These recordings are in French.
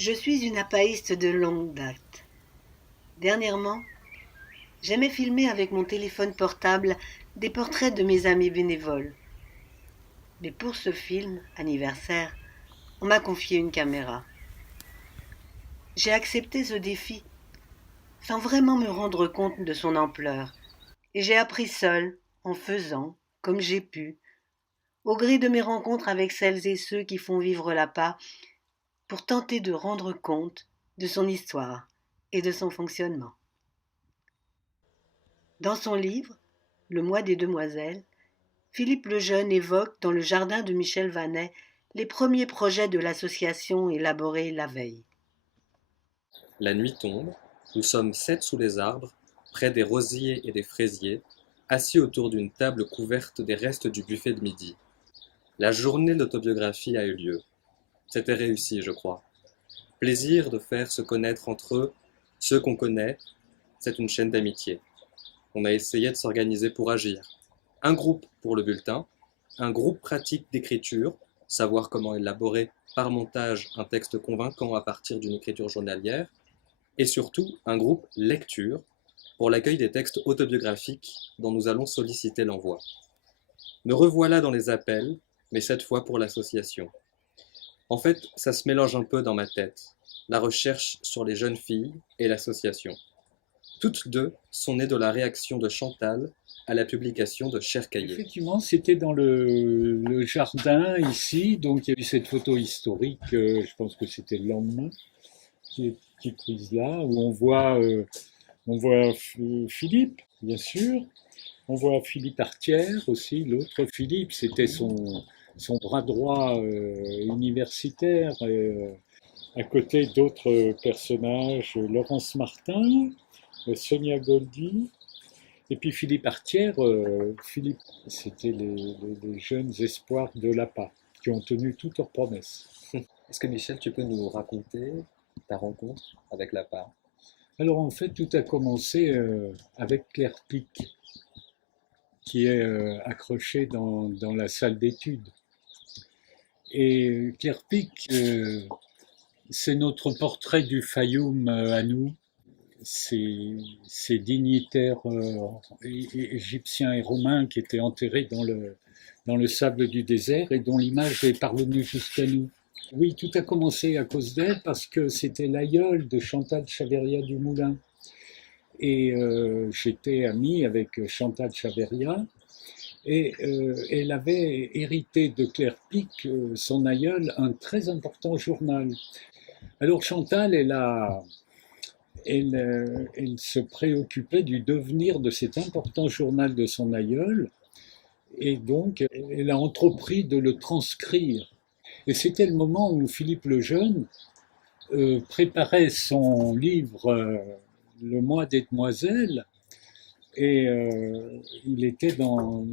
Je suis une apaïste de longue date. Dernièrement, j'aimais filmer avec mon téléphone portable des portraits de mes amis bénévoles. Mais pour ce film anniversaire, on m'a confié une caméra. J'ai accepté ce défi sans vraiment me rendre compte de son ampleur. Et j'ai appris seul, en faisant, comme j'ai pu, au gré de mes rencontres avec celles et ceux qui font vivre l'APA, pour tenter de rendre compte de son histoire et de son fonctionnement. Dans son livre, Le mois des demoiselles, Philippe Lejeune évoque dans le jardin de Michel Vanet les premiers projets de l'association élaborés la veille. La nuit tombe, nous sommes 7 sous les arbres, près des rosiers et des fraisiers, assis autour d'une table couverte des restes du buffet de midi. La journée d'autobiographie a eu lieu. C'était réussi, je crois. Plaisir de faire se connaître entre eux, ceux qu'on connaît, c'est une chaîne d'amitié. On a essayé de s'organiser pour agir. Un groupe pour le bulletin, un groupe pratique d'écriture, savoir comment élaborer par montage un texte convaincant à partir d'une écriture journalière, et surtout un groupe lecture pour l'accueil des textes autobiographiques dont nous allons solliciter l'envoi. Me revoilà dans les appels, mais cette fois pour l'association. En fait, ça se mélange un peu dans ma tête, la recherche sur les jeunes filles et l'association. Toutes deux sont nées de la réaction de Chantal à la publication de Cher Cahier. Effectivement, c'était dans le jardin ici, donc il y a eu cette photo historique, je pense que c'était le lendemain, qui est prise là, où on voit Philippe, bien sûr, on voit Philippe Artière aussi, l'autre Philippe, c'était son bras droit universitaire, à côté d'autres personnages, Laurence Martin, Sonia Goldi, et puis Philippe Artière, Philippe, c'était les jeunes espoirs de l'APA, qui ont tenu toutes leurs promesses. Est-ce que Michel, tu peux nous raconter ta rencontre avec la part? Alors en fait, tout a commencé avec Claire Pic, qui est accrochée dans la salle d'études. Et Claire Pic, c'est notre portrait du Fayoum à nous, ces dignitaires égyptiens et romains qui étaient enterrés dans le sable du désert et dont l'image est parvenue jusqu'à nous. Oui, tout a commencé à cause d'elle parce que c'était l'aïeul de Chantal Chaveria du Moulin. Et j'étais ami avec Chantal Chaveria et elle avait hérité de Claire Pic, son aïeul, un très important journal. Alors Chantal, elle se préoccupait du devenir de cet important journal de son aïeul, et donc elle a entrepris de le transcrire. Et c'était le moment où Philippe Lejeune préparait son livre Le mois des demoiselles, et il était dans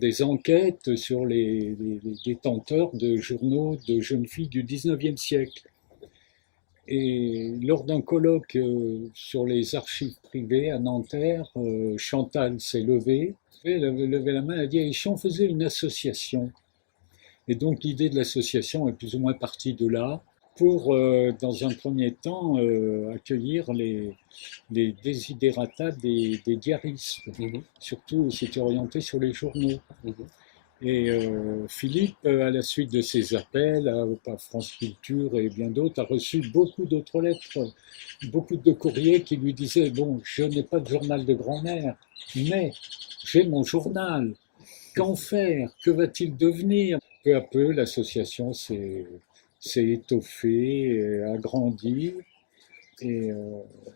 des enquêtes sur les détenteurs de journaux de jeunes filles du 19e siècle. Et lors d'un colloque sur les archives privées à Nanterre, Chantal s'est levée, elle avait levé la main, elle a dit: et si on faisait une association? Et donc l'idée de l'association est plus ou moins partie de là, pour, dans un premier temps, accueillir les desiderata des diaristes. Surtout, c'était orienté sur les journaux. Et Philippe, à la suite de ses appels à France Culture et bien d'autres, a reçu beaucoup d'autres lettres, beaucoup de courriers qui lui disaient: bon, je n'ai pas de journal de grand-mère, mais j'ai mon journal. Qu'en faire? Que va-t-il devenir? Peu à peu, l'association s'est étoffée, agrandie, et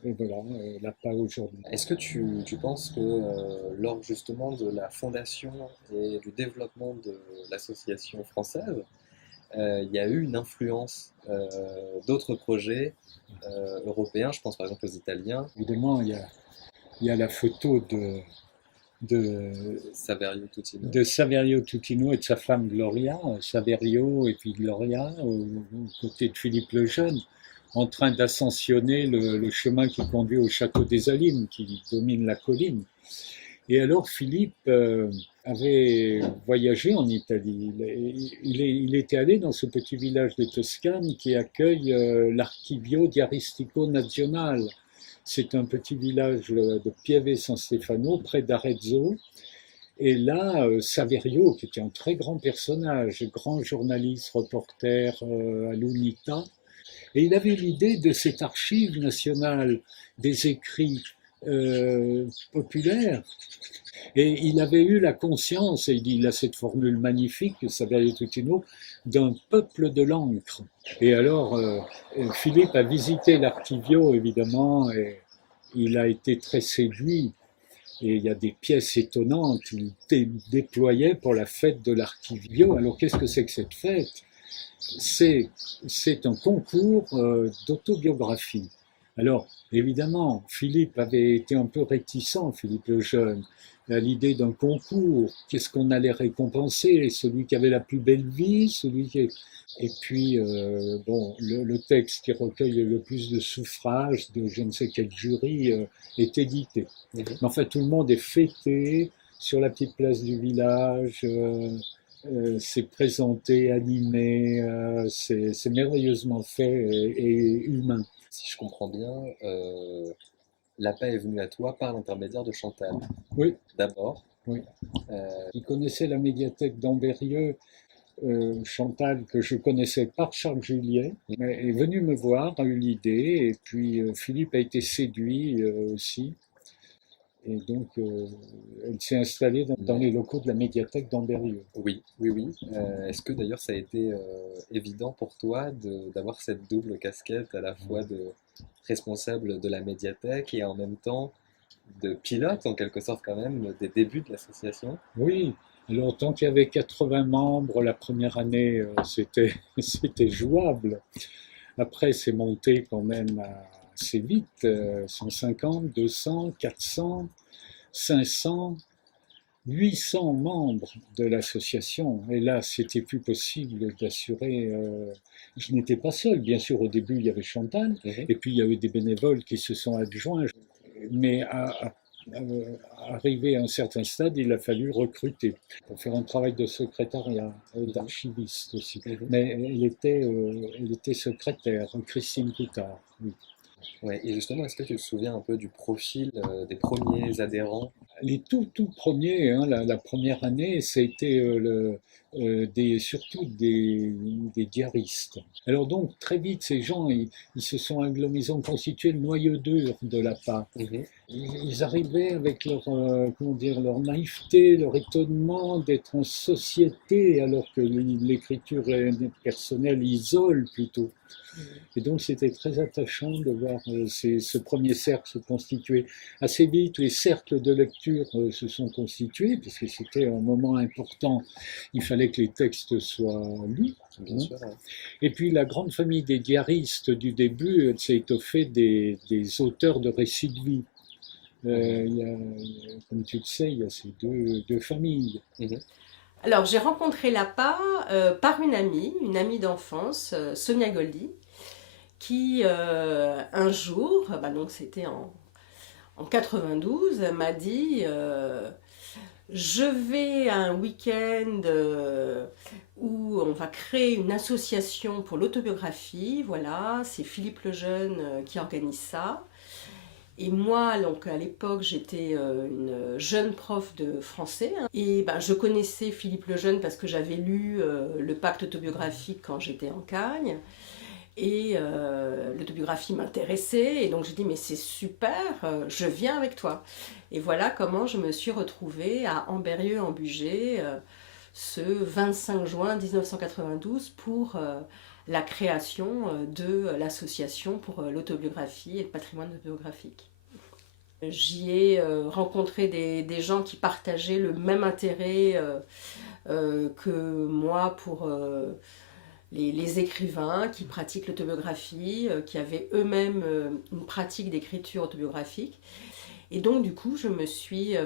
voilà, elle n'a pas aujourd'hui. Est-ce que tu penses que lors justement de la fondation et du développement de l'association française, il y a eu une influence d'autres projets européens, je pense par exemple aux Italiens, Évidemment, il y a la photo de, Saverio Tutino? de Saverio Tutino et de sa femme Gloria, Saverio et puis Gloria, aux côtés de Philippe Lejeune, en train d'ascensionner le chemin qui conduit au château des Alimes, qui domine la colline. Et alors Philippe avait voyagé en Italie. Il était allé dans ce petit village de Toscane qui accueille l'Archivio Diaristico Nazionale. C'est un petit village de Pieve San Stefano, près d'Arezzo. Et là, Saverio, qui était un très grand personnage, grand journaliste, reporter à l'UNITA, et il avait l'idée de cette archive nationale des écrits populaires. Et il avait eu la conscience, et il a cette formule magnifique, Saverio Tutino, d'un peuple de l'encre. Et alors, Philippe a visité l'Archivio, évidemment, et il a été très séduit. Et il y a des pièces étonnantes qu'il déployait pour la fête de l'Archivio. Alors, qu'est-ce que c'est que cette fête? C'est un concours d'autobiographie. Alors, évidemment, Philippe avait été un peu réticent, Philippe le Jeune, à l'idée d'un concours. Qu'est-ce qu'on allait récompenser? Celui qui avait la plus belle vie, celui qui... Et puis, bon, le texte qui recueille le plus de suffrages de je ne sais quel jury est édité. Mais enfin, tout le monde est fêté sur la petite place du village. C'est présenté, animé, c'est merveilleusement fait et humain. Si je comprends bien, l'appel est venu à toi par l'intermédiaire de Chantal. Oui, D'abord. oui. Il connaissait la médiathèque d'Ambérieu, Chantal, que je connaissais par Charles Juliet, est venu me voir, a eu l'idée, et puis Philippe a été séduit aussi. Et donc, elle s'est installée dans les locaux de la médiathèque d'Ambérieu. Oui, oui, oui. Est-ce que d'ailleurs ça a été évident pour toi d'avoir cette double casquette à la fois de responsable de la médiathèque et en même temps de pilote en quelque sorte quand même des débuts de l'association? Oui, alors tant qu'il y avait 80 membres la première année, c'était jouable. Après, c'est monté quand même assez vite, 150, 200, 400, 500, 800 membres de l'association. Et là, c'était plus possible d'assurer. Je n'étais pas seul, bien sûr. Au début, il y avait Chantal, et puis il y avait des bénévoles qui se sont adjoints. Mais arrivé à un certain stade, il a fallu recruter pour faire un travail de secrétariat, d'archiviste aussi. Mais elle était secrétaire, Christine Coutard. Oui. Ouais, et justement, est-ce que tu te souviens un peu du profil des premiers adhérents? Les tout premiers, hein, la première année, c'était surtout des diaristes. Alors donc, très vite, ces gens, ils se sont ils ont constitué le noyau dur de la PA. Ils arrivaient avec leur, comment dire, leur naïveté, leur étonnement d'être en société, alors que l'écriture personnelle isole plutôt. Et donc c'était très attachant de voir ce premier cercle se constituer. Assez vite, les cercles de lecture se sont constitués, parce que c'était un moment important. Il fallait que les textes soient lus. Bien sûr, ouais. Et puis la grande famille des diaristes du début, elle s'est étoffée des auteurs de récits de vie. Comme tu le sais, il y a ces deux familles. Alors, j'ai rencontré l'APA par une amie d'enfance, Sonia Goldi, qui un jour, donc c'était en 92, m'a dit je vais à un week-end où on va créer une association pour l'autobiographie. Voilà, c'est Philippe Lejeune qui organise ça. Et moi, donc à l'époque, j'étais une jeune prof de français. Et je connaissais Philippe Lejeune parce que j'avais lu le Pacte autobiographique quand j'étais en Cagne. Et l'autobiographie m'intéressait. Et donc j'ai dit, mais c'est super, je viens avec toi. Et voilà comment je me suis retrouvée à Ambérieu-en-Bugey ce 25 juin 1992 pour la création de l'association pour l'autobiographie et le patrimoine autobiographique. J'y ai rencontré des gens qui partageaient le même intérêt que moi pour les écrivains qui pratiquent l'autobiographie, qui avaient eux-mêmes une pratique d'écriture autobiographique. Et donc du coup, je me suis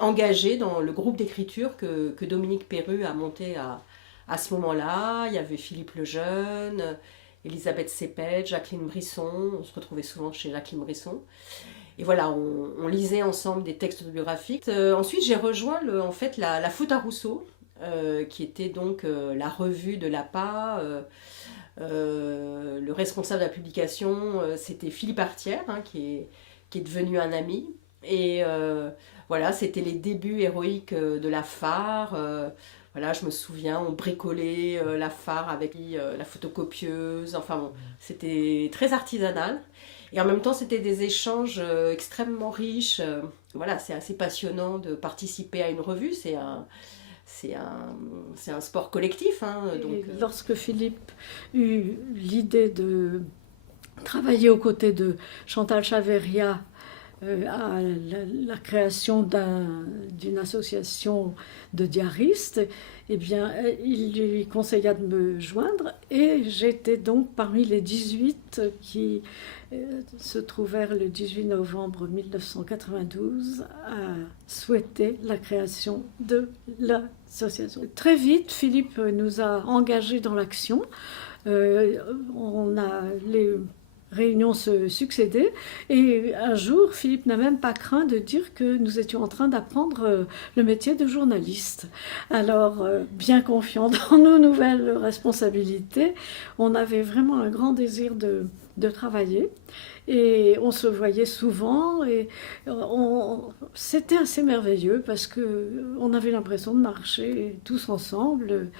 engagée dans le groupe d'écriture que Dominique Perru a monté à ce moment-là. Il y avait Philippe Lejeune, Elisabeth Sepet, Jacqueline Brisson. On se retrouvait souvent chez Jacqueline Brisson. et voilà, on lisait ensemble des textes autobiographiques. Ensuite, j'ai rejoint en fait la Faute à Rousseau, qui était donc la revue de l'APA. Le responsable de la publication, c'était Philippe Artière, hein, qui est devenu un ami. Et voilà, c'était les débuts héroïques de la phare. Voilà, je me souviens, on bricolait la phare avec la photocopieuse. Enfin bon, c'était très artisanal. Et en même temps, c'était des échanges extrêmement riches. Voilà, c'est assez passionnant de participer à une revue. C'est un sport collectif. Hein, donc, lorsque Philippe eut l'idée de travailler aux côtés de Chantal Chaveria à la création d'une association de diaristes, eh bien, il lui conseilla de me joindre et j'étais donc parmi les 18 qui se trouvèrent le 18 novembre 1992 à souhaiter la création de l'association. Très vite, Philippe nous a engagés dans l'action. Les réunions se succédaient et un jour, Philippe n'a même pas craint de dire que nous étions en train d'apprendre le métier de journaliste. Alors, bien confiant dans nos nouvelles responsabilités, on avait vraiment un grand désir de travailler et on se voyait souvent et c'était assez merveilleux parce qu'on avait l'impression de marcher tous ensemble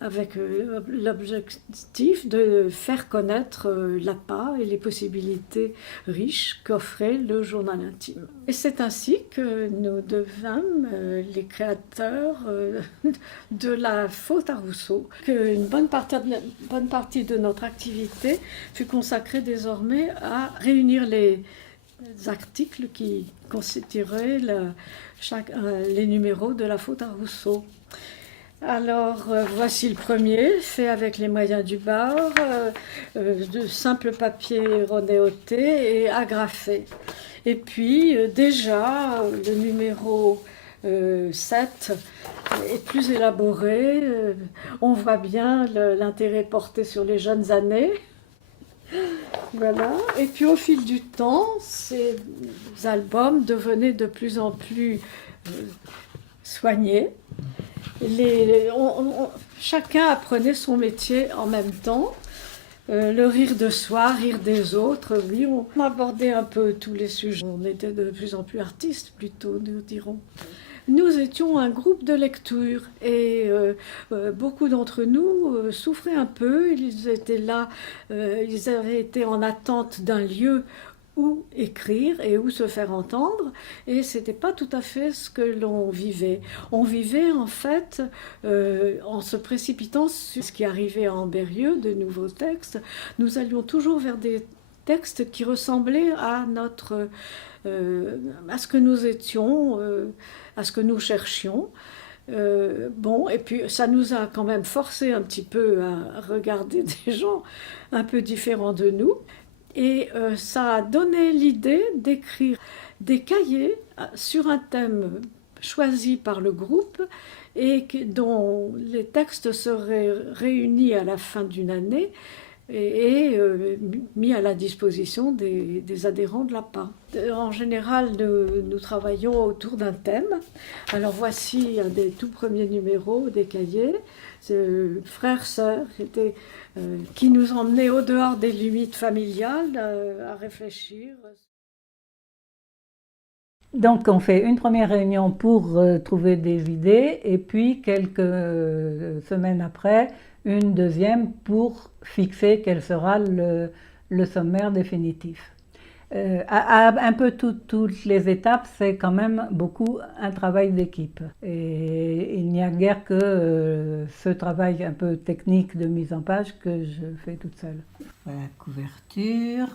avec l'objectif de faire connaître l'APA et les possibilités riches qu'offrait le journal intime. Et c'est ainsi que nous devînmes les créateurs de la Faute à Rousseau, qu'une bonne partie de notre activité fut consacrée désormais à réunir les articles qui constitueraient les numéros de la Faute à Rousseau. Alors, voici le premier, fait avec les moyens du bord, de simple papier renéoté et agrafé. Et puis, déjà, le numéro 7 est plus élaboré. On voit bien l'intérêt porté sur les jeunes années. Voilà. Et puis, au fil du temps, ces albums devenaient de plus en plus soignés. Chacun apprenait son métier en même temps. Le rire de soi, rire des autres, oui, on abordait un peu tous les sujets. On était de plus en plus artistes, plutôt, nous dirons. Nous étions un groupe de lecture et beaucoup d'entre nous souffraient un peu. Ils étaient là, ils avaient été en attente d'un lieu où écrire et où se faire entendre, et c'était pas tout à fait ce que l'on vivait. On vivait en fait en se précipitant sur ce qui arrivait à Ambérieu, de nouveaux textes. Nous allions toujours vers des textes qui ressemblaient à à ce que nous étions, à ce que nous cherchions. Et puis ça nous a quand même forcé un petit peu à regarder des gens un peu différents de nous. Et ça a donné l'idée d'écrire des cahiers sur un thème choisi par le groupe et dont les textes seraient réunis à la fin d'une année et mis à la disposition des adhérents de l'APA. En général, nous travaillons autour d'un thème. Alors voici un des tout premiers numéros des cahiers. Frères, sœurs, qui nous emmenait au dehors des limites familiales à réfléchir. Donc on fait une première réunion pour trouver des idées et puis quelques semaines après, une deuxième pour fixer quel sera le sommaire définitif. À un peu toutes les étapes, c'est quand même beaucoup un travail d'équipe. Et il n'y a guère que ce travail un peu technique de mise en page que je fais toute seule. Voilà, couverture.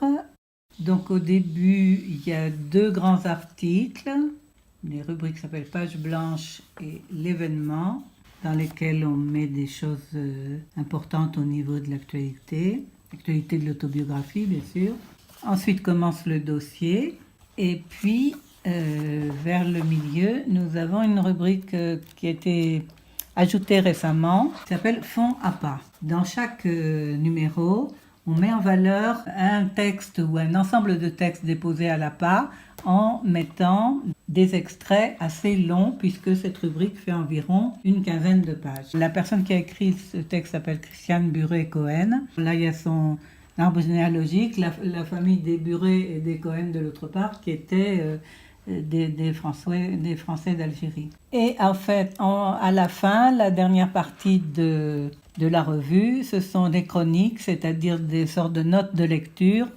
Donc au début, il y a 2 grands articles. Les rubriques s'appellent Page blanche et l'événement, dans lesquels on met des choses importantes au niveau de l'actualité de l'autobiographie, bien sûr. Ensuite commence le dossier et puis vers le milieu, nous avons une rubrique qui a été ajoutée récemment qui s'appelle Fonds APA. Dans chaque numéro, On met en valeur un texte ou un ensemble de textes déposés à l'APA en mettant des extraits assez longs, puisque cette rubrique fait environ une quinzaine de pages. La personne qui a écrit ce texte s'appelle Christiane Buré-Cohen. Là, il y a son arbre généalogique, la famille des Buré et des Cohen de l'autre part, qui étaient des Français d'Algérie. Et en fait, à la fin, la dernière partie de la revue, ce sont des chroniques, c'est-à-dire des sortes de notes de lecture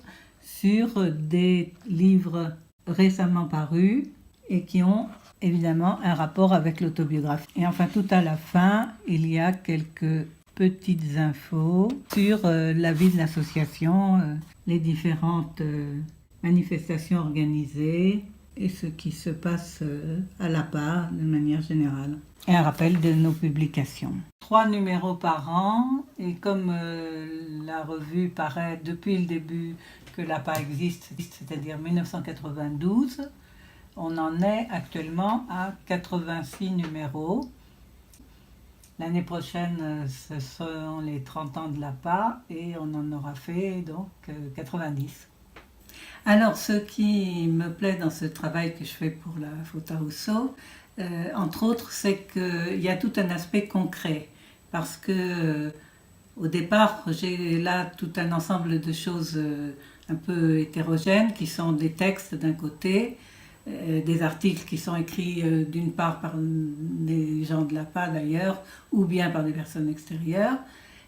sur des livres récemment parus et qui ont évidemment un rapport avec l'autobiographie. Et enfin, tout à la fin, il y a quelques petites infos sur la vie de l'association, les différentes manifestations organisées et ce qui se passe à l'APA de manière générale. Et un rappel de nos publications. 3 numéros par an, et comme la revue paraît depuis le début que l'APA existe, c'est-à-dire 1992, on en est actuellement à 86 numéros. L'année prochaine, ce seront les 30 ans de l'APA et on en aura fait donc 90. Alors, ce qui me plaît dans ce travail que je fais pour la Faute à Rousseau, entre autres, c'est qu'il y a tout un aspect concret. Parce que, au départ, j'ai là tout un ensemble de choses un peu hétérogènes qui sont des textes d'un côté, des articles qui sont écrits d'une part par des gens de l'APA d'ailleurs, ou bien par des personnes extérieures,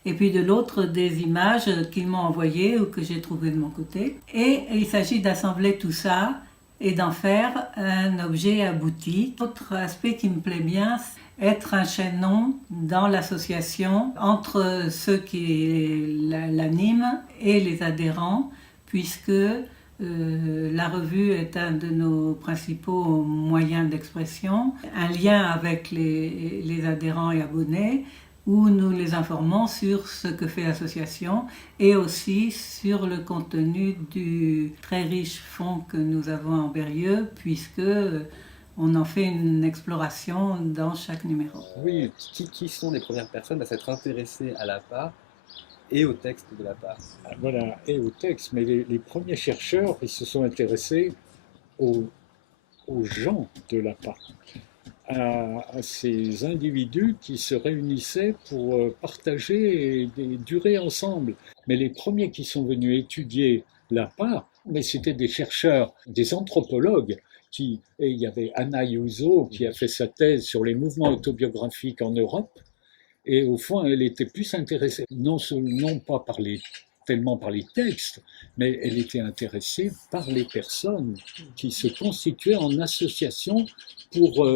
et puis de l'autre des images qu'ils m'ont envoyées ou que j'ai trouvées de mon côté. Et il s'agit d'assembler tout ça et d'en faire un objet abouti. Autre aspect qui me plaît bien, c'est être un chaînon dans l'association entre ceux qui l'animent et les adhérents, puisque la revue est un de nos principaux moyens d'expression, un lien avec les adhérents et abonnés, où nous les informons sur ce que fait l'association et aussi sur le contenu du très riche fonds que nous avons en Berrieux, puisque on en fait une exploration dans chaque numéro. Oui, qui sont les premières personnes à s'être intéressées à l'APA et au texte de l'APA? Voilà, et au texte, mais les premiers chercheurs, ils se sont intéressés aux gens de l'APA, à ces individus qui se réunissaient pour partager et durer ensemble. Mais les premiers qui sont venus étudier l'APA, mais c'était des chercheurs, des anthropologues, et il y avait Anna Iuso qui a fait sa thèse sur les mouvements autobiographiques en Europe, et au fond, elle était plus intéressée, non pas tellement par les textes, mais elle était intéressée par les personnes qui se constituaient en association pour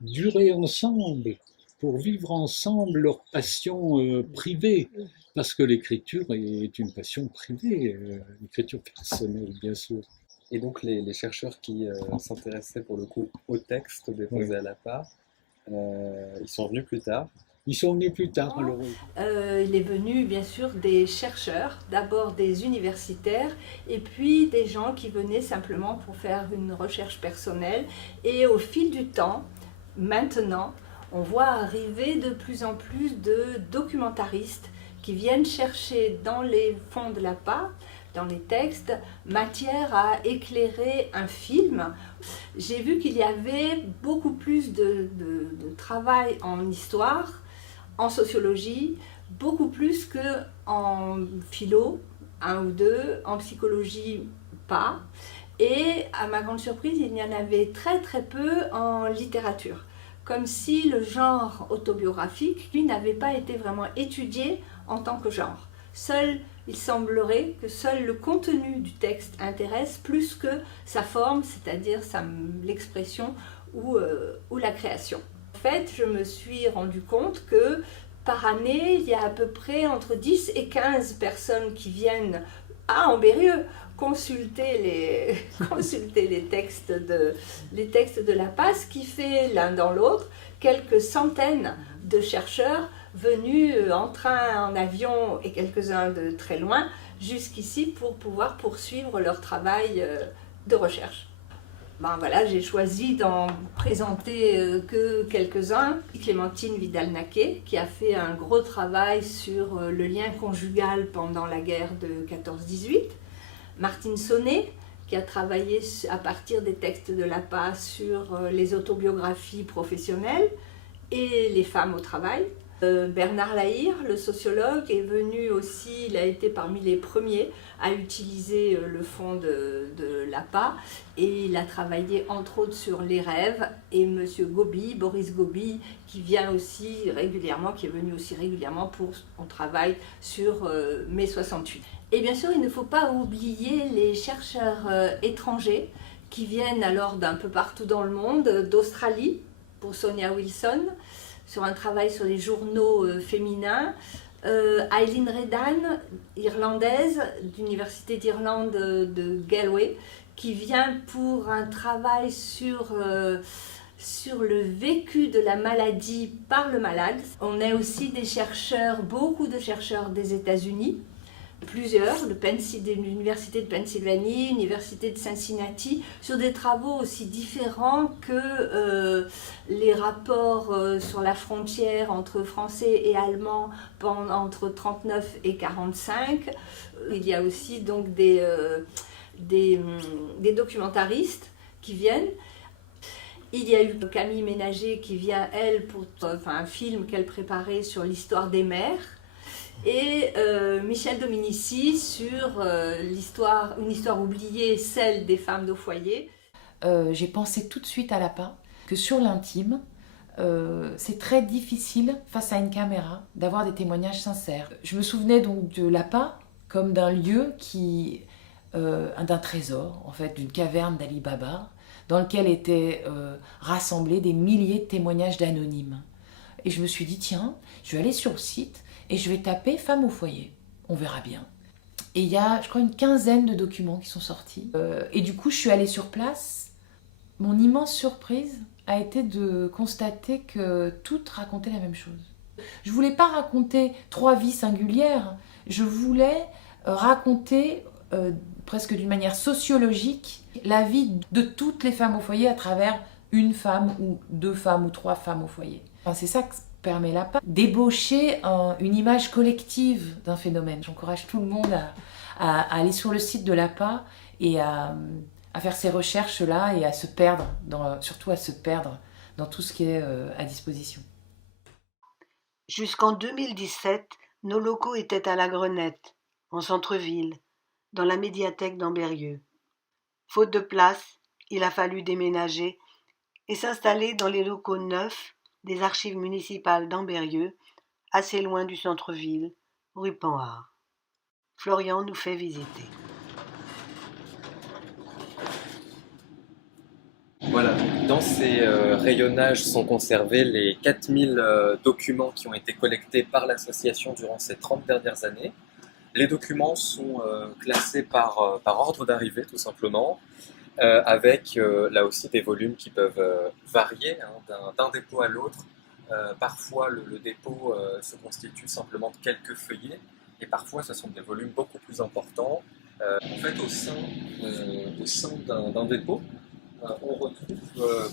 durer ensemble, pour vivre ensemble leur passion privée, parce que l'écriture est une passion privée, l'écriture personnelle bien sûr. Et donc les chercheurs qui s'intéressaient pour le coup au texte déposé à l'APA, ils sont venus plus tard. Ils sont venus plus tard. Alors... il est venu bien sûr des chercheurs, d'abord des universitaires et puis des gens qui venaient simplement pour faire une recherche personnelle. Et au fil du temps, maintenant, on voit arriver de plus en plus de documentaristes qui viennent chercher dans les fonds de l'APA, dans les textes, matière à éclairer un film. J'ai vu qu'il y avait beaucoup plus de travail en histoire, en sociologie, beaucoup plus qu'en philo, un ou deux, en psychologie, pas. Et à ma grande surprise, il y en avait très très peu en littérature. Comme si le genre autobiographique, lui, n'avait pas été vraiment étudié en tant que genre. Il semblerait que seul le contenu du texte intéresse plus que sa forme, c'est-à-dire l'expression ou la création. En fait, je me suis rendu compte que par année, il y a à peu près entre 10 et 15 personnes qui viennent en Berrieux consulter les textes de l'APA, ce qui fait l'un dans l'autre quelques centaines de chercheurs venus en train, en avion et quelques-uns de très loin jusqu'ici pour pouvoir poursuivre leur travail de recherche. Ben voilà, j'ai choisi d'en présenter que quelques-uns. Clémentine Vidal-Naquet, qui a fait un gros travail sur le lien conjugal pendant la guerre de 14-18. Martine Sonnet, qui a travaillé à partir des textes de Lapa sur les autobiographies professionnelles et les femmes au travail. Bernard Lahire, le sociologue, est venu aussi, il a été parmi les premiers à utiliser le fond de l'APA et il a travaillé entre autres sur les rêves et Monsieur Gobi, Boris Gobi, qui vient aussi régulièrement, qui est venu aussi régulièrement pour son travail sur mai 68. Et bien sûr, il ne faut pas oublier les chercheurs étrangers qui viennent alors d'un peu partout dans le monde, d'Australie pour Sonia Wilson, sur un travail sur les journaux féminins. Eileen Redan, irlandaise, d'Université d'Irlande de Galway, qui vient pour un travail sur le vécu de la maladie par le malade. On a aussi des chercheurs, beaucoup de chercheurs des États-Unis, plusieurs, de l'Université de Pennsylvanie, l'Université de Cincinnati, sur des travaux aussi différents que les rapports sur la frontière entre français et allemand entre 39 et 45. Il y a aussi donc des documentaristes qui viennent. Il y a eu Camille Ménager qui vient, elle, pour un film qu'elle préparait sur l'histoire des mères. Et Michel Dominici sur une histoire oubliée, celle des femmes de foyer. J'ai pensé tout de suite à l'APA, que sur l'intime, c'est très difficile face à une caméra d'avoir des témoignages sincères. Je me souvenais donc de l'APA comme d'un lieu d'un trésor, en fait, d'une caverne d'Ali Baba, dans lequel étaient rassemblés des milliers de témoignages d'anonymes. Et je me suis dit, tiens, je vais aller sur le site et je vais taper femmes au foyer. On verra bien. Et il y a, je crois, une quinzaine de documents qui sont sortis. Et du coup, je suis allée sur place. Mon immense surprise a été de constater que toutes racontaient la même chose. Je ne voulais pas raconter 3 vies singulières. Je voulais raconter, presque d'une manière sociologique, la vie de toutes les femmes au foyer à travers une femme ou 2 femmes ou 3 femmes au foyer. Enfin, c'est ça que permet l'APA, débaucher une image collective d'un phénomène. J'encourage tout le monde à aller sur le site de l'APA et à faire ces recherches-là et à se perdre, surtout à se perdre dans tout ce qui est à disposition. Jusqu'en 2017, nos locaux étaient à la Grenette, en centre-ville, dans la médiathèque d'Ambérieu. Faute de place, il a fallu déménager et s'installer dans les locaux neufs des archives municipales d'Ambérieu, assez loin du centre-ville, rue Panhard. Florian nous fait visiter. Voilà, dans ces rayonnages sont conservés les 4000 documents qui ont été collectés par l'association durant ces 30 dernières années. Les documents sont classés par ordre d'arrivée, tout simplement, avec là aussi des volumes qui peuvent varier d'un dépôt à l'autre. Parfois, le dépôt se constitue simplement de quelques feuillets, et parfois, ce sont des volumes beaucoup plus importants. En fait, au sein d'un dépôt, on retrouve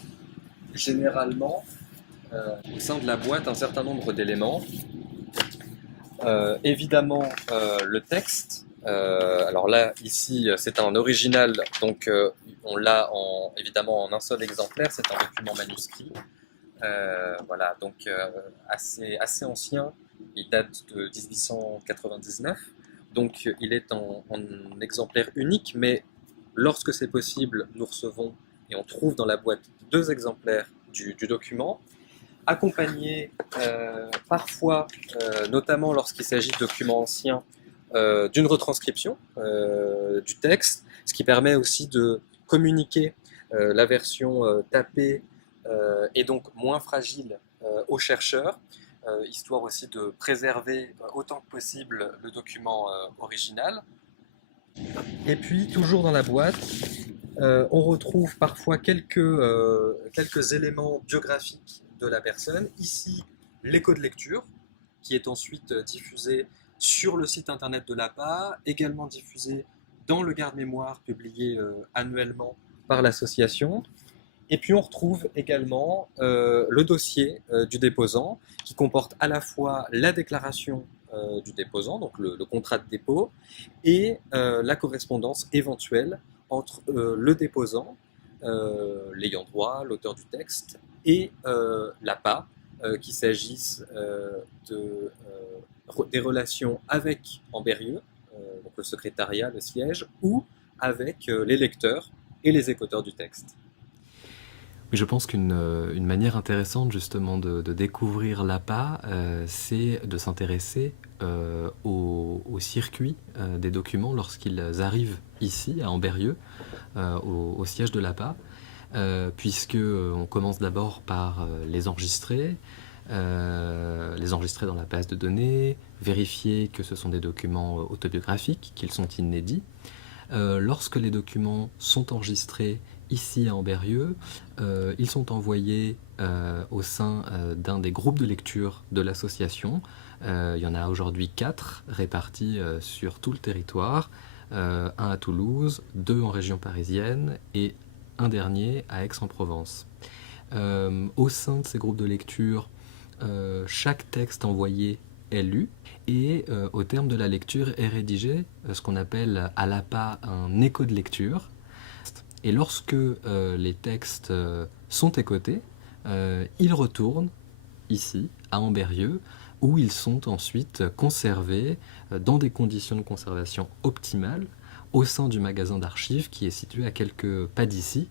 généralement au sein de la boîte un certain nombre d'éléments. Évidemment, le texte. Alors là, ici, c'est un original, donc on l'a évidemment en un seul exemplaire. C'est un document manuscrit. Voilà, donc assez ancien. Il date de 1899. Donc il est en exemplaire unique, mais lorsque c'est possible, nous recevons et on trouve dans la boîte 2 exemplaires du document, accompagnés parfois, notamment lorsqu'il s'agit de documents anciens, d'une retranscription du texte, ce qui permet aussi de communiquer la version tapée et donc moins fragile aux chercheurs, histoire aussi de préserver autant que possible le document original. Et puis, toujours dans la boîte, on retrouve parfois quelques éléments biographiques de la personne. Ici, l'écho de lecture, qui est ensuite diffusé sur le site internet de l'APA, également diffusé dans le garde-mémoire publié annuellement par l'association. Et puis on retrouve également le dossier du déposant qui comporte à la fois la déclaration du déposant, donc le contrat de dépôt, et la correspondance éventuelle entre le déposant, l'ayant droit, l'auteur du texte, et l'APA, qu'il s'agisse des relations avec Ambérieux, donc le secrétariat, le siège, ou avec les lecteurs et les écouteurs du texte. Oui, je pense qu'une manière intéressante justement de découvrir l'APA, c'est de s'intéresser au circuit des documents lorsqu'ils arrivent ici à Ambérieux, au siège de l'APA, puisque on commence d'abord par les enregistrer dans la base de données, vérifier que ce sont des documents autobiographiques, qu'ils sont inédits. Lorsque les documents sont enregistrés ici à Ambérieux, ils sont envoyés au sein d'un des groupes de lecture de l'association. Il y en a aujourd'hui 4 répartis sur tout le territoire, un à Toulouse, 2 en région parisienne et un dernier à Aix-en-Provence. Au sein de ces groupes de lecture, chaque texte envoyé est lu et au terme de la lecture est rédigé ce qu'on appelle à l'APA un écho de lecture. Et lorsque les textes sont écoutés, ils retournent ici, à Ambérieux, où ils sont ensuite conservés dans des conditions de conservation optimales au sein du magasin d'archives qui est situé à quelques pas d'ici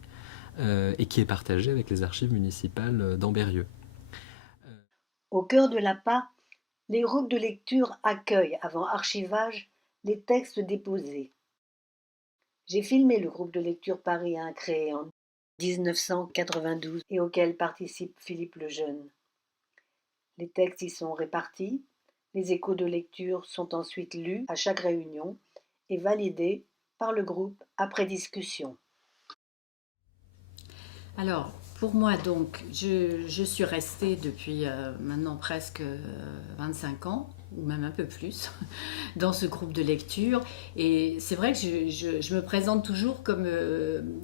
et qui est partagé avec les archives municipales d'Ambérieux. Au cœur de l'APA, les groupes de lecture accueillent, avant archivage, les textes déposés. J'ai filmé le groupe de lecture Paris 1 créé en 1992 et auquel participe Philippe Lejeune. Les textes y sont répartis, les échos de lecture sont ensuite lus à chaque réunion et validés par le groupe après discussion. Alors, pour moi, donc, je suis restée depuis maintenant presque 25 ans, ou même un peu plus, dans ce groupe de lecture. Et c'est vrai que je me présente toujours comme,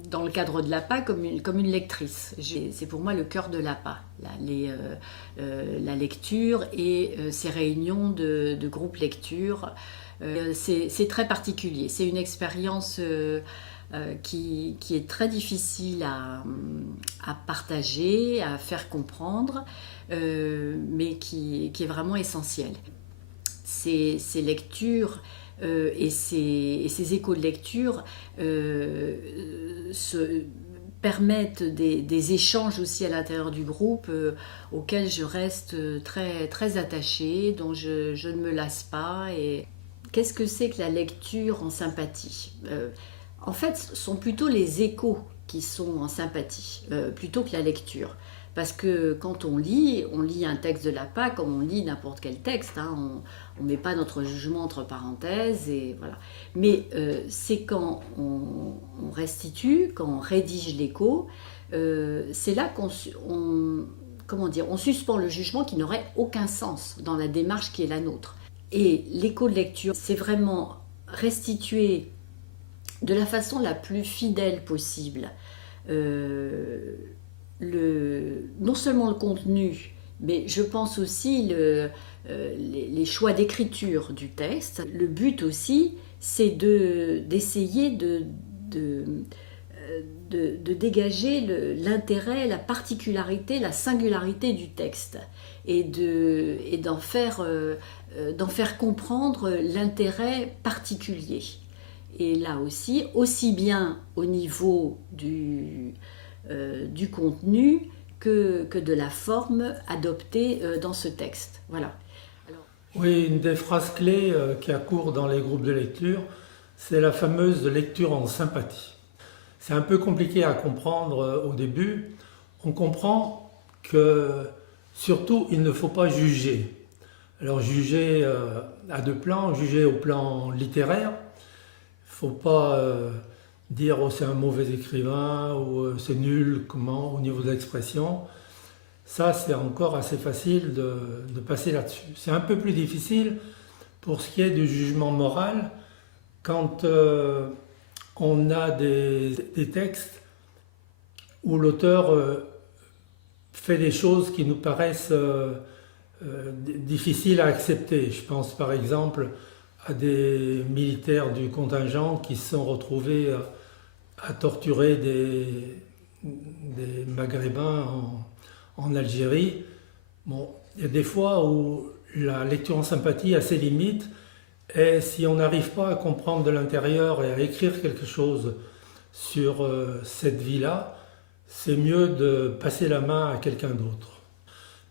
dans le cadre de l'APA, comme une lectrice. C'est pour moi le cœur de l'APA, la lecture et ces réunions de groupe lecture. C'est très particulier. C'est une expérience qui est très difficile à partager, à faire comprendre, mais qui est vraiment essentielle. Ces lectures et ces échos de lecture permettent des échanges aussi à l'intérieur du groupe auxquels je reste très, très attachée, dont je ne me lasse pas. Et qu'est-ce que c'est que la lecture en sympathie ? En fait, ce sont plutôt les échos qui sont en sympathie, plutôt que la lecture. Parce que quand on lit un texte de l'APA comme on lit n'importe quel texte, hein, on ne met pas notre jugement entre parenthèses, et voilà. Mais c'est quand on restitue, quand on rédige l'écho, c'est là qu'on suspend le jugement qui n'aurait aucun sens dans la démarche qui est la nôtre. Et l'écho de lecture, c'est vraiment restituer de la façon la plus fidèle possible non seulement le contenu, mais je pense aussi les choix d'écriture du texte. Le but aussi, c'est d'essayer de dégager l'intérêt, la particularité, la singularité du texte et d'en faire comprendre l'intérêt particulier. Et là aussi bien au niveau du contenu que de la forme adoptée dans ce texte. Voilà. Oui, une des phrases clés qui accourt dans les groupes de lecture, c'est la fameuse lecture en sympathie. C'est un peu compliqué à comprendre au début. On comprend que, surtout, il ne faut pas juger. Alors, juger à deux plans, juger au plan littéraire. Il ne faut pas dire oh, c'est un mauvais écrivain ou c'est nul au niveau de l'expression. Ça, c'est encore assez facile de passer là-dessus. C'est un peu plus difficile pour ce qui est du jugement moral quand on a des textes où l'auteur fait des choses qui nous paraissent difficiles à accepter. Je pense par exemple à des militaires du contingent qui se sont retrouvés à torturer des Maghrébins en Algérie. Bon, il y a des fois où la lecture en sympathie a ses limites, et si on n'arrive pas à comprendre de l'intérieur et à écrire quelque chose sur cette vie-là, c'est mieux de passer la main à quelqu'un d'autre.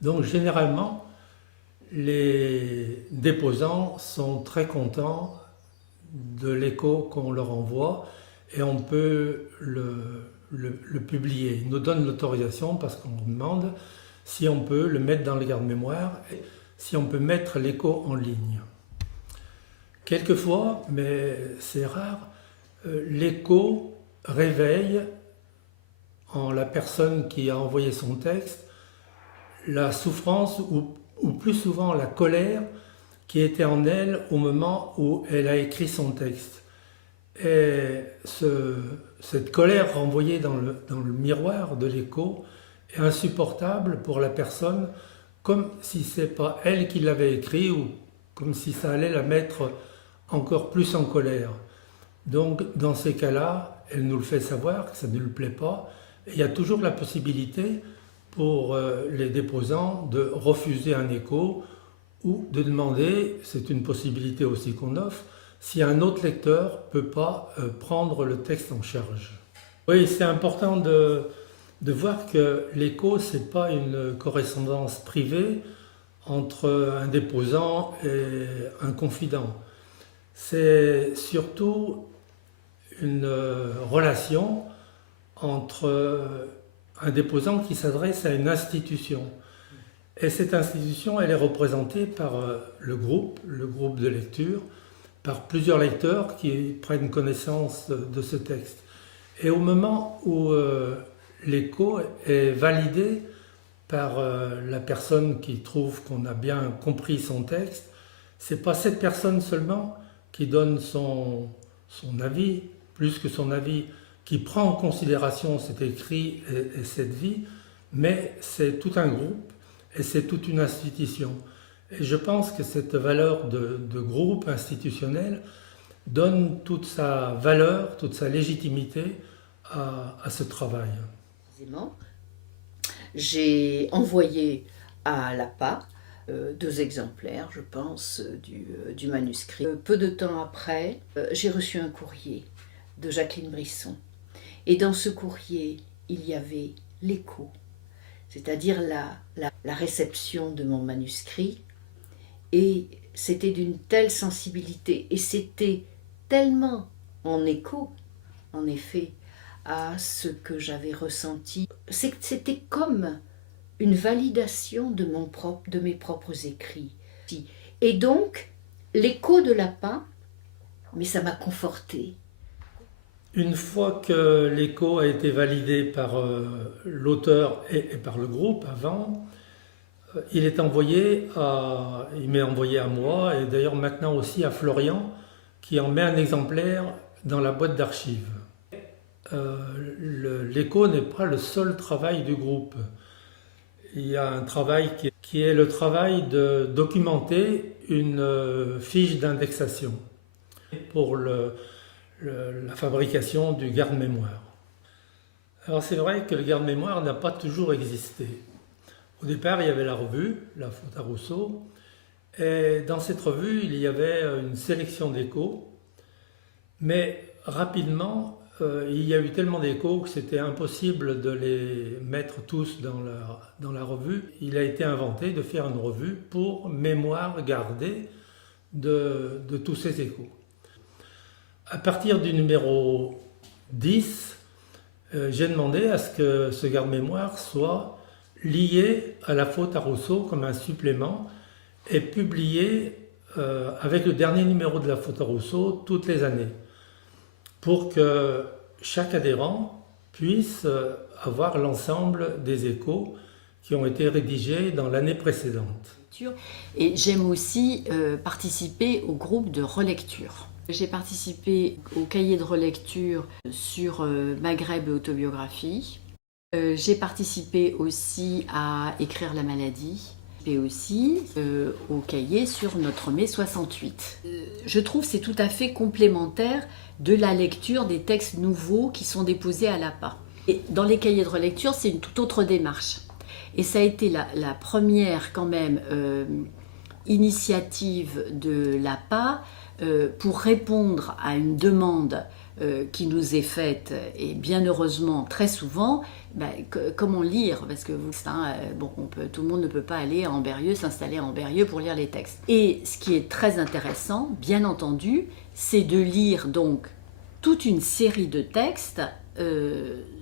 Donc généralement, les déposants sont très contents de l'écho qu'on leur envoie et on peut le publier. Ils nous donnent l'autorisation parce qu'on leur demande si on peut le mettre dans les garde-mémoire et si on peut mettre l'écho en ligne. Quelquefois, mais c'est rare, l'écho réveille en la personne qui a envoyé son texte la souffrance ou plus souvent la colère qui était en elle au moment où elle a écrit son texte. Et cette colère renvoyée dans le miroir de l'écho est insupportable pour la personne, comme si ce n'est pas elle qui l'avait écrit ou comme si ça allait la mettre encore plus en colère. Donc dans ces cas-là, elle nous le fait savoir que ça ne lui plaît pas. Et il y a toujours la possibilité pour les déposants de refuser un écho ou de demander, c'est une possibilité aussi qu'on offre, si un autre lecteur ne peut pas prendre le texte en charge. Oui, c'est important de voir que l'écho, ce n'est pas une correspondance privée entre un déposant et un confident. C'est surtout une relation entre un déposant qui s'adresse à une institution. Et cette institution, elle est représentée par le groupe de lecture, par plusieurs lecteurs qui prennent connaissance de ce texte. Et au moment où l'écho est validé par la personne qui trouve qu'on a bien compris son texte, c'est pas cette personne seulement qui donne son avis, plus que son avis, qui prend en considération cet écrit et cette vie, mais c'est tout un groupe et c'est toute une institution. Et je pense que cette valeur de groupe institutionnel donne toute sa valeur, toute sa légitimité à ce travail. J'ai envoyé à l'APA 2 exemplaires, je pense, du manuscrit. Peu de temps après, j'ai reçu un courrier de Jacqueline Brisson. Et dans ce courrier, il y avait l'écho, c'est-à-dire la réception de mon manuscrit. Et c'était d'une telle sensibilité, et c'était tellement en écho, en effet, à ce que j'avais ressenti. C'était comme une validation de mes propres écrits. Et donc, l'écho de l'APA, mais ça m'a confortée. Une fois que l'écho a été validé par l'auteur et par le groupe avant, il m'est envoyé à moi et d'ailleurs maintenant aussi à Florian qui en met un exemplaire dans la boîte d'archives. L'écho n'est pas le seul travail du groupe. Il y a un travail qui est le travail de documenter une fiche d'indexation pour la fabrication du garde-mémoire. Alors c'est vrai que le garde-mémoire n'a pas toujours existé. Au départ, il y avait la revue, La Faute à Rousseau, et dans cette revue, il y avait une sélection d'échos, mais rapidement, il y a eu tellement d'échos que c'était impossible de les mettre tous dans la revue. Il a été inventé de faire une revue pour mémoire gardée de tous ces échos. À partir du numéro 10, j'ai demandé à ce que ce garde-mémoire soit lié à La Faute à Rousseau comme un supplément et publié avec le dernier numéro de La Faute à Rousseau toutes les années, pour que chaque adhérent puisse avoir l'ensemble des échos qui ont été rédigés dans l'année précédente. Et j'aime aussi participer au groupe de relecture. J'ai participé au cahier de relecture sur Maghreb et autobiographie. J'ai participé aussi à écrire la maladie et aussi au cahier sur notre mai 68. Je trouve que c'est tout à fait complémentaire de la lecture des textes nouveaux qui sont déposés à l'APA. Et dans les cahiers de relecture, c'est une toute autre démarche. Et ça a été la première quand même initiative de l'APA pour répondre à une demande qui nous est faite, et bien heureusement très souvent, comment lire, parce que tout le monde ne peut pas aller à Ambérieu, s'installer à Ambérieu pour lire les textes. Et ce qui est très intéressant, bien entendu, c'est de lire donc toute une série de textes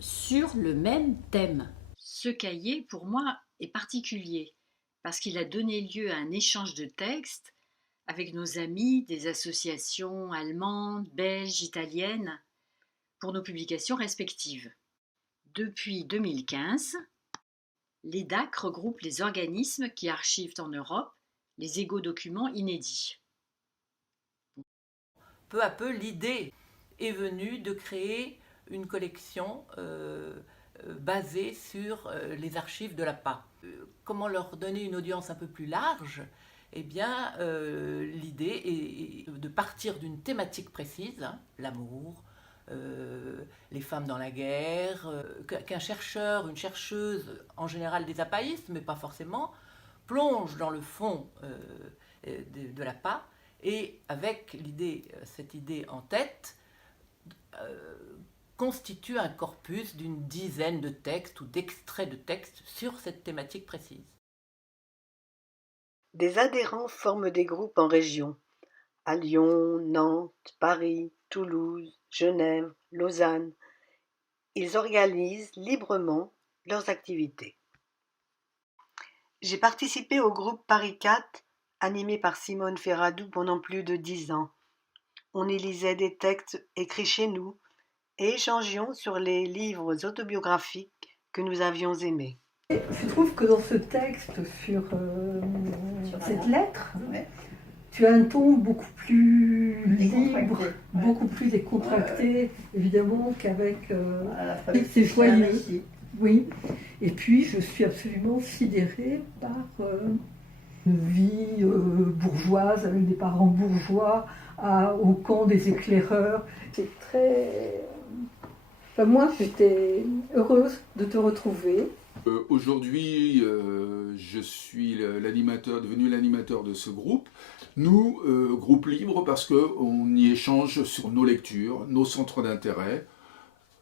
sur le même thème. Ce cahier, pour moi, est particulier, parce qu'il a donné lieu à un échange de textes avec nos amis des associations allemandes, belges, italiennes, pour nos publications respectives. Depuis 2015, l'EDAC regroupe les organismes qui archivent en Europe les égaux documents inédits. Peu à peu, l'idée est venue de créer une collection basée sur les archives de l'APA. Comment leur donner une audience un peu plus large ? Eh bien, l'idée est de partir d'une thématique précise, l'amour, les femmes dans la guerre, qu'un chercheur, une chercheuse, en général des apaïstes, mais pas forcément, plonge dans le fond de l'APA et avec cette idée en tête, constitue un corpus d'une dizaine de textes ou d'extraits de textes sur cette thématique précise. Des adhérents forment des groupes en région, à Lyon, Nantes, Paris, Toulouse, Genève, Lausanne. Ils organisent librement leurs activités. J'ai participé au groupe Paris 4, animé par Simone Ferradou pendant plus de 10 ans. On y lisait des textes écrits chez nous et échangions sur les livres autobiographiques que nous avions aimés. Je trouve que dans ce texte, sur cette lettre, tu as un ton beaucoup plus libre, beaucoup plus décontracté, évidemment, qu'avec c'est joyeux. Oui. Et puis, je suis absolument sidérée par une vie bourgeoise, avec des parents bourgeois, au camp des éclaireurs. C'est très... Enfin, moi, j'étais heureuse de te retrouver. Aujourd'hui, je suis devenu l'animateur de ce groupe. Nous, groupe libre, parce qu'on y échange sur nos lectures, nos centres d'intérêt.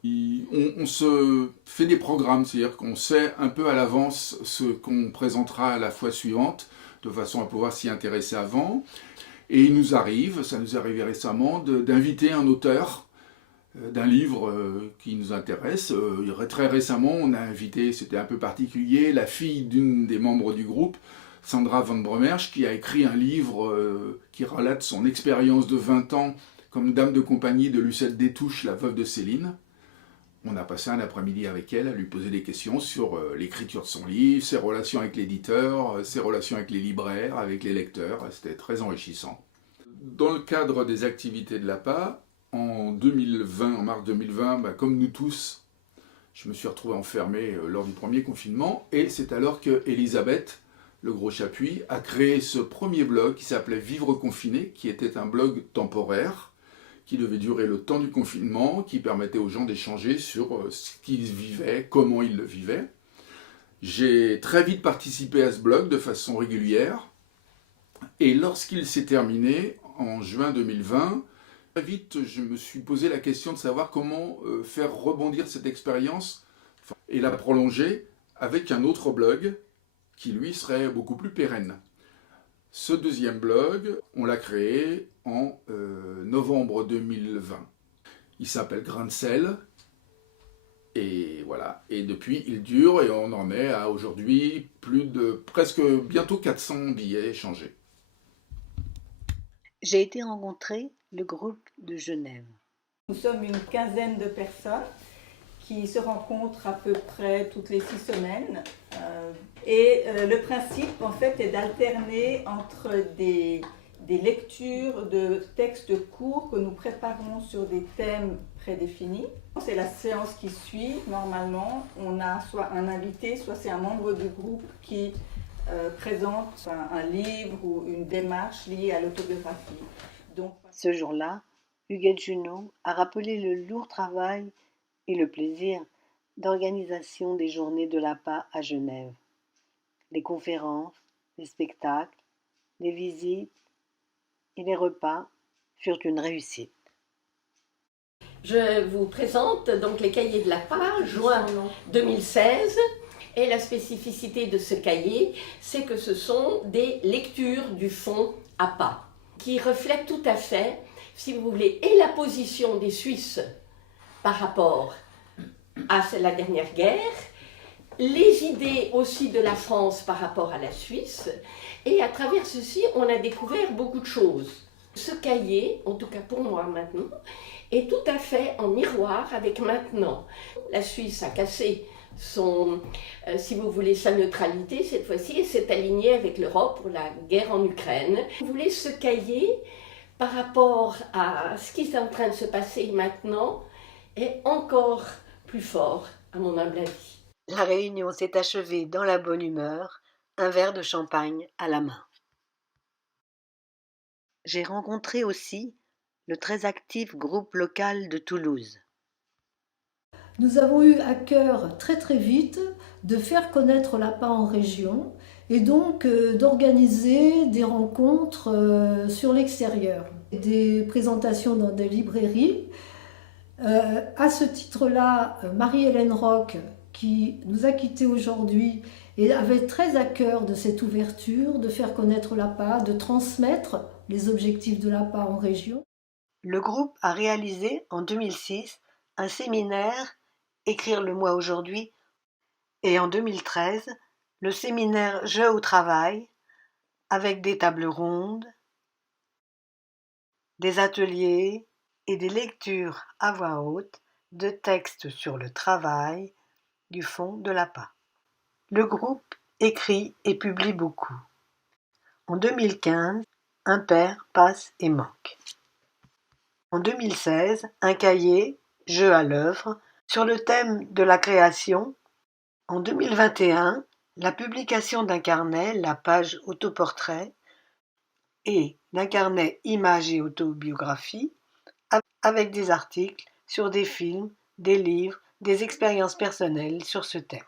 On se fait des programmes, c'est-à-dire qu'on sait un peu à l'avance ce qu'on présentera à la fois suivante, de façon à pouvoir s'y intéresser avant. Et il nous arrive, ça nous est arrivé récemment, d'inviter un auteur d'un livre qui nous intéresse. Très récemment, on a invité, c'était un peu particulier, la fille d'une des membres du groupe, Sandra Van Bromersch, qui a écrit un livre qui relate son expérience de 20 ans comme dame de compagnie de Lucette Détouche, la veuve de Céline. On a passé un après-midi avec elle à lui poser des questions sur l'écriture de son livre, ses relations avec l'éditeur, ses relations avec les libraires, avec les lecteurs. C'était très enrichissant. Dans le cadre des activités de l'APA, en mars 2020, comme nous tous, je me suis retrouvé enfermé lors du premier confinement, et c'est alors que Elisabeth, le gros chapuis, a créé ce premier blog qui s'appelait Vivre confiné, qui était un blog temporaire, qui devait durer le temps du confinement, qui permettait aux gens d'échanger sur ce qu'ils vivaient, comment ils le vivaient. J'ai très vite participé à ce blog de façon régulière, et lorsqu'il s'est terminé, en juin 2020, très vite, je me suis posé la question de savoir comment faire rebondir cette expérience et la prolonger avec un autre blog qui, lui, serait beaucoup plus pérenne. Ce deuxième blog, on l'a créé en novembre 2020. Il s'appelle Grain de sel. Et voilà. Et depuis, il dure et on en est à aujourd'hui presque bientôt 400 billets échangés. J'ai été rencontrer le groupe de Genève. Nous sommes une quinzaine de personnes qui se rencontrent à peu près toutes les 6 semaines. Le principe, en fait, est d'alterner entre des des lectures de textes courts que nous préparons sur des thèmes prédéfinis. C'est la séance qui suit. Normalement, on a soit un invité, soit c'est un membre du groupe qui présente un livre ou une démarche liée à l'autobiographie. Donc, ce jour-là, Huguette Junot a rappelé le lourd travail et le plaisir d'organisation des Journées de l'APA à Genève. Les conférences, les spectacles, les visites et les repas furent une réussite. Je vous présente donc les cahiers de l'APA, juin 2016. Et la spécificité de ce cahier, c'est que ce sont des lectures du fonds APA, qui reflètent tout à fait, si vous voulez, et la position des Suisses par rapport à la dernière guerre, les idées aussi de la France par rapport à la Suisse, et à travers ceci, on a découvert beaucoup de choses. Ce cahier, en tout cas pour moi maintenant, est tout à fait en miroir avec maintenant. La Suisse a cassé si vous voulez, sa neutralité cette fois-ci et s'est alignée avec l'Europe pour la guerre en Ukraine. Vous voulez ce cahier par rapport à ce qui est en train de se passer maintenant est encore plus fort, à mon humble avis. La réunion s'est achevée dans la bonne humeur, un verre de champagne à la main. J'ai rencontré aussi le très actif groupe local de Toulouse. Nous avons eu à cœur très très vite de faire connaître l'APA en région et donc d'organiser des rencontres sur l'extérieur, des présentations dans des librairies. À ce titre-là, Marie-Hélène Roch, qui nous a quittés aujourd'hui, et avait très à cœur de cette ouverture, de faire connaître l'APA, de transmettre les objectifs de l'APA en région. Le groupe a réalisé en 2006 un séminaire Écrire le moi aujourd'hui et en 2013 le séminaire Je au travail avec des tables rondes, des ateliers et des lectures à voix haute de textes sur le travail du fonds de l'APA. Le groupe écrit et publie beaucoup. En 2015, Impair passe et manque. En 2016, un cahier, Jeux à l'œuvre, sur le thème de la création. En 2021, la publication d'un carnet, la page autoportrait, et d'un carnet images et autobiographie, avec des articles sur des films, des livres, des expériences personnelles sur ce thème.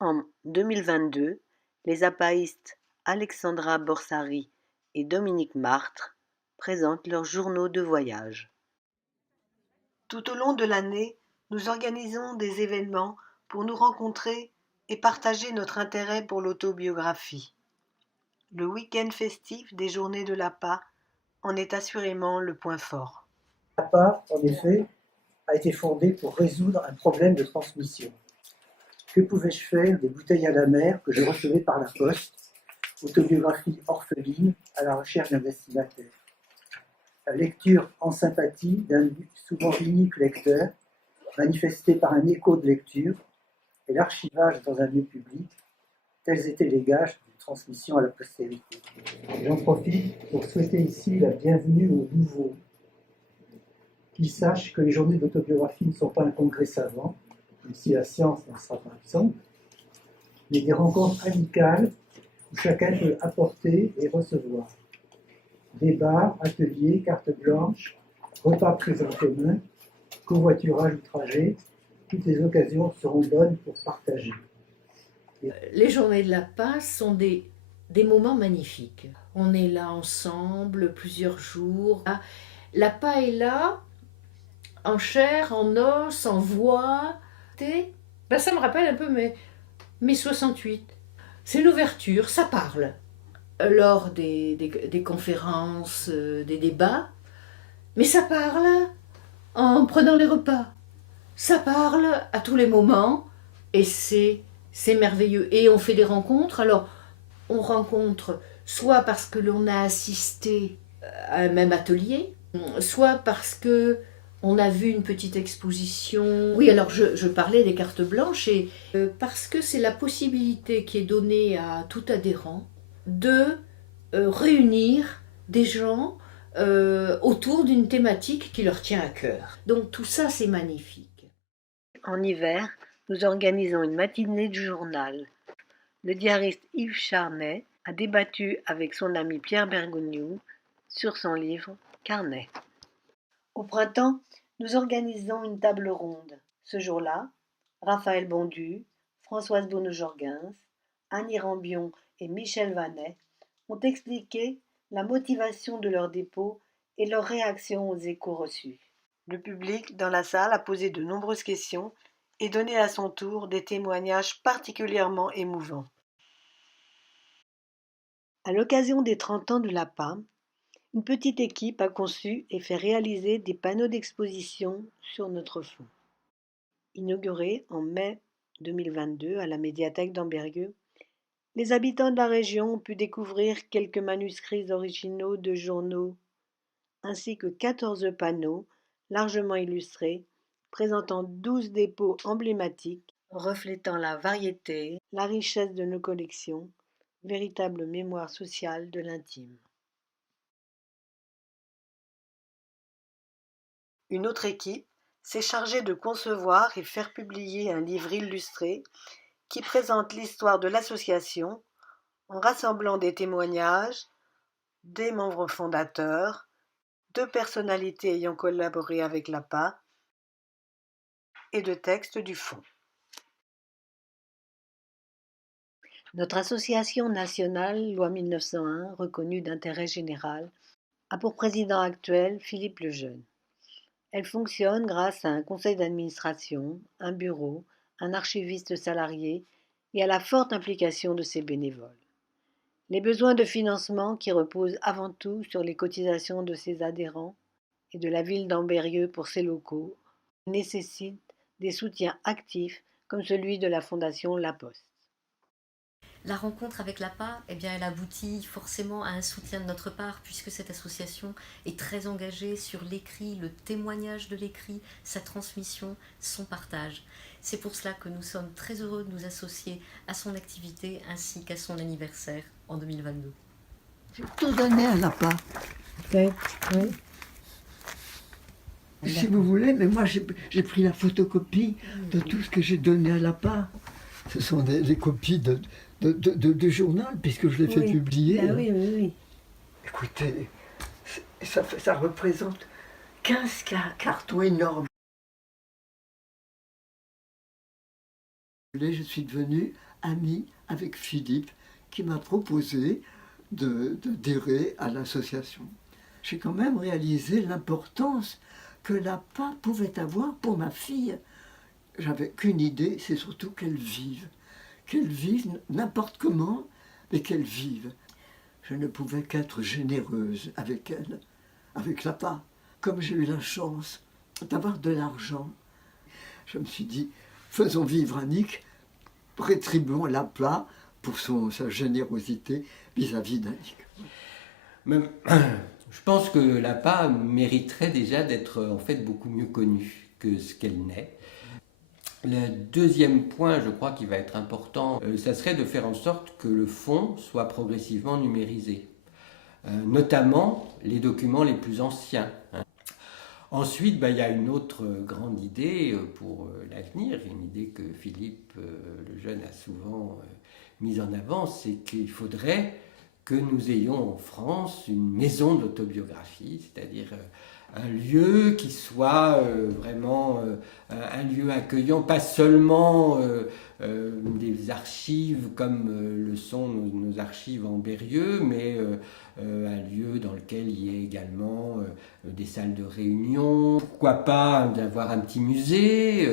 En 2022, les apaïstes Alexandra Borsari et Dominique Martre présentent leurs journaux de voyage. Tout au long de l'année, nous organisons des événements pour nous rencontrer et partager notre intérêt pour l'autobiographie. Le week-end festif des Journées de l'APA en est assurément le point fort. L'APA, en effet, a été fondée pour résoudre un problème de transmission. Que pouvais-je faire des bouteilles à la mer que je recevais par la poste, autobiographie orpheline à la recherche d'un destinataire? La lecture en sympathie d'un souvent unique lecteur, manifesté par un écho de lecture, et l'archivage dans un lieu public, tels étaient les gages de transmission à la postérité. J'en profite pour souhaiter ici la bienvenue aux nouveaux, qu'ils sachent que les journées d'autobiographie ne sont pas un congrès savant, même si la science n'en sera pas absente, mais des rencontres amicales où chacun peut apporter et recevoir. Débats, ateliers, cartes blanches, repas pris en commun, covoiturage ou trajet, toutes les occasions seront bonnes pour partager. Les journées de l'APA sont des moments magnifiques. On est là ensemble plusieurs jours. L'APA est là, en chair, en os, en voix. Ça me rappelle un peu mes 68. C'est l'ouverture, ça parle. Lors des conférences, des débats, mais ça parle en prenant les repas. Ça parle à tous les moments et c'est merveilleux. Et on fait des rencontres. Alors, on rencontre soit parce que l'on a assisté à un même atelier, soit parce que on a vu une petite exposition. Oui, alors je parlais des cartes blanches et parce que c'est la possibilité qui est donnée à tout adhérent de réunir des gens autour d'une thématique qui leur tient à cœur. Donc tout ça, c'est magnifique. En hiver, nous organisons une matinée du journal. Le diariste Yves Charnay a débattu avec son ami Pierre Bergogneau sur son livre Carnet. Au printemps, nous organisons une table ronde. Ce jour-là, Raphaël Bondu, Françoise Bonneau-Jorgens, Annie Rambion et Michel Vanet ont expliqué la motivation de leur dépôt et leur réaction aux échos reçus. Le public dans la salle a posé de nombreuses questions et donné à son tour des témoignages particulièrement émouvants. À l'occasion des 30 ans de l'APA, une petite équipe a conçu et fait réaliser des panneaux d'exposition sur notre fond. Inaugurés en mai 2022 à la médiathèque d'Ambérieu, les habitants de la région ont pu découvrir quelques manuscrits originaux de journaux, ainsi que 14 panneaux largement illustrés, présentant 12 dépôts emblématiques, reflétant la variété, la richesse de nos collections, véritable mémoire sociale de l'intime. Une autre équipe s'est chargée de concevoir et faire publier un livre illustré qui présente l'histoire de l'association en rassemblant des témoignages des membres fondateurs, de personnalités ayant collaboré avec l'APA et de textes du fond. Notre association nationale Loi 1901, reconnue d'intérêt général, a pour président actuel Philippe Lejeune. Elle fonctionne grâce à un conseil d'administration, un bureau, un archiviste salarié et à la forte implication de ses bénévoles. Les besoins de financement, qui reposent avant tout sur les cotisations de ses adhérents et de la ville d'Ambérieu pour ses locaux, nécessitent des soutiens actifs comme celui de la Fondation La Poste. La rencontre avec l'APA, elle aboutit forcément à un soutien de notre part, puisque cette association est très engagée sur l'écrit, le témoignage de l'écrit, sa transmission, son partage. C'est pour cela que nous sommes très heureux de nous associer à son activité ainsi qu'à son anniversaire en 2022. J'ai tout donné à l'APA. Oui. Si vous voulez, mais moi j'ai pris la photocopie de tout ce que j'ai donné à l'APA. Ce sont des copies de journal, puisque je l'ai fait publier. Ah oui. Écoutez, ça représente 15 cartons énormes. Je suis devenue amie avec Philippe, qui m'a proposé d'adhérer à l'association. J'ai quand même réalisé l'importance que l'APA pouvait avoir pour ma fille. J'avais qu'une idée, c'est surtout qu'elle vive n'importe comment, mais qu'elle vive. Je ne pouvais qu'être généreuse avec elle, avec l'APA. Comme j'ai eu la chance d'avoir de l'argent, je me suis dit, faisons vivre Annick, rétribuons l'APA pour sa générosité vis-à-vis d'Annick. Je pense que l'APA mériterait déjà d'être en fait beaucoup mieux connue que ce qu'elle n'est. Le deuxième point, je crois, qui va être important, ça serait de faire en sorte que le fonds soit progressivement numérisé, notamment les documents les plus anciens. Ensuite, il y a une autre grande idée pour l'avenir, une idée que Philippe Lejeune a souvent mise en avant, c'est qu'il faudrait que nous ayons en France une maison d'autobiographie, c'est-à-dire un lieu qui soit vraiment un lieu accueillant, pas seulement des archives comme le sont nos archives en Ambérieu, mais un lieu dans lequel il y ait également des salles de réunion. Pourquoi pas d'avoir un petit musée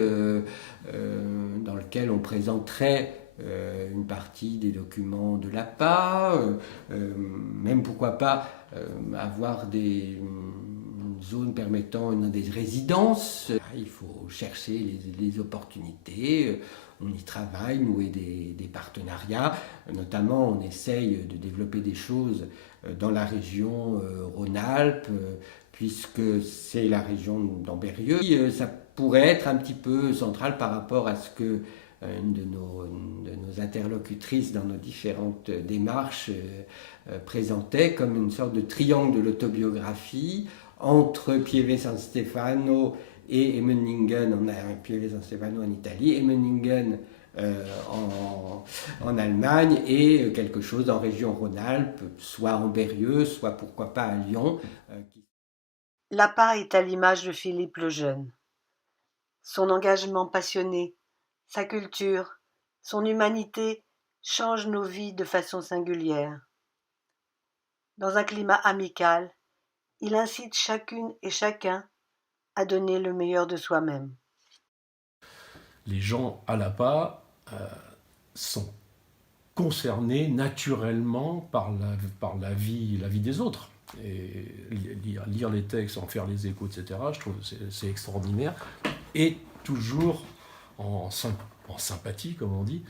dans lequel on présenterait une partie des documents de l'APA, même pourquoi pas avoir des zones permettant des résidences. Il faut chercher les opportunités, on y travaille, nouer des partenariats, notamment on essaye de développer des choses dans la région Rhône-Alpes, puisque c'est la région d'Ambérieu. Ça pourrait être un petit peu central par rapport à ce que une de nos interlocutrices dans nos différentes démarches présentait comme une sorte de triangle de l'autobiographie entre Pieve San Stefano et Emmendingen. On a Pieve San Stefano en Italie, Emmendingen en Allemagne et quelque chose en région Rhône-Alpes, soit en Berrieux, soit pourquoi pas à Lyon. L'APA est à l'image de Philippe le Jeune. Son engagement passionné, sa culture, son humanité changent nos vies de façon singulière. Dans un climat amical, il incite chacune et chacun à donner le meilleur de soi-même. Les gens à l'APA sont concernés naturellement par la vie des autres. Et lire les textes, en faire les échos, etc., je trouve que c'est extraordinaire. Et toujours en sympathie, comme on dit.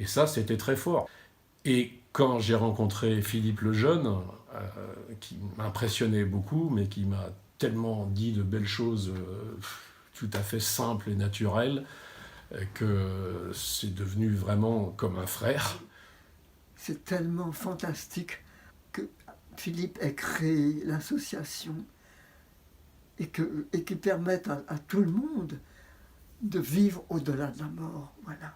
Et ça, c'était très fort. Et quand j'ai rencontré Philippe le Jeune, qui m'impressionnait beaucoup, mais qui m'a tellement dit de belles choses tout à fait simples et naturelles, que c'est devenu vraiment comme un frère. C'est tellement fantastique que Philippe ait créé l'association et qui permette à tout le monde de vivre au-delà de la mort. Voilà.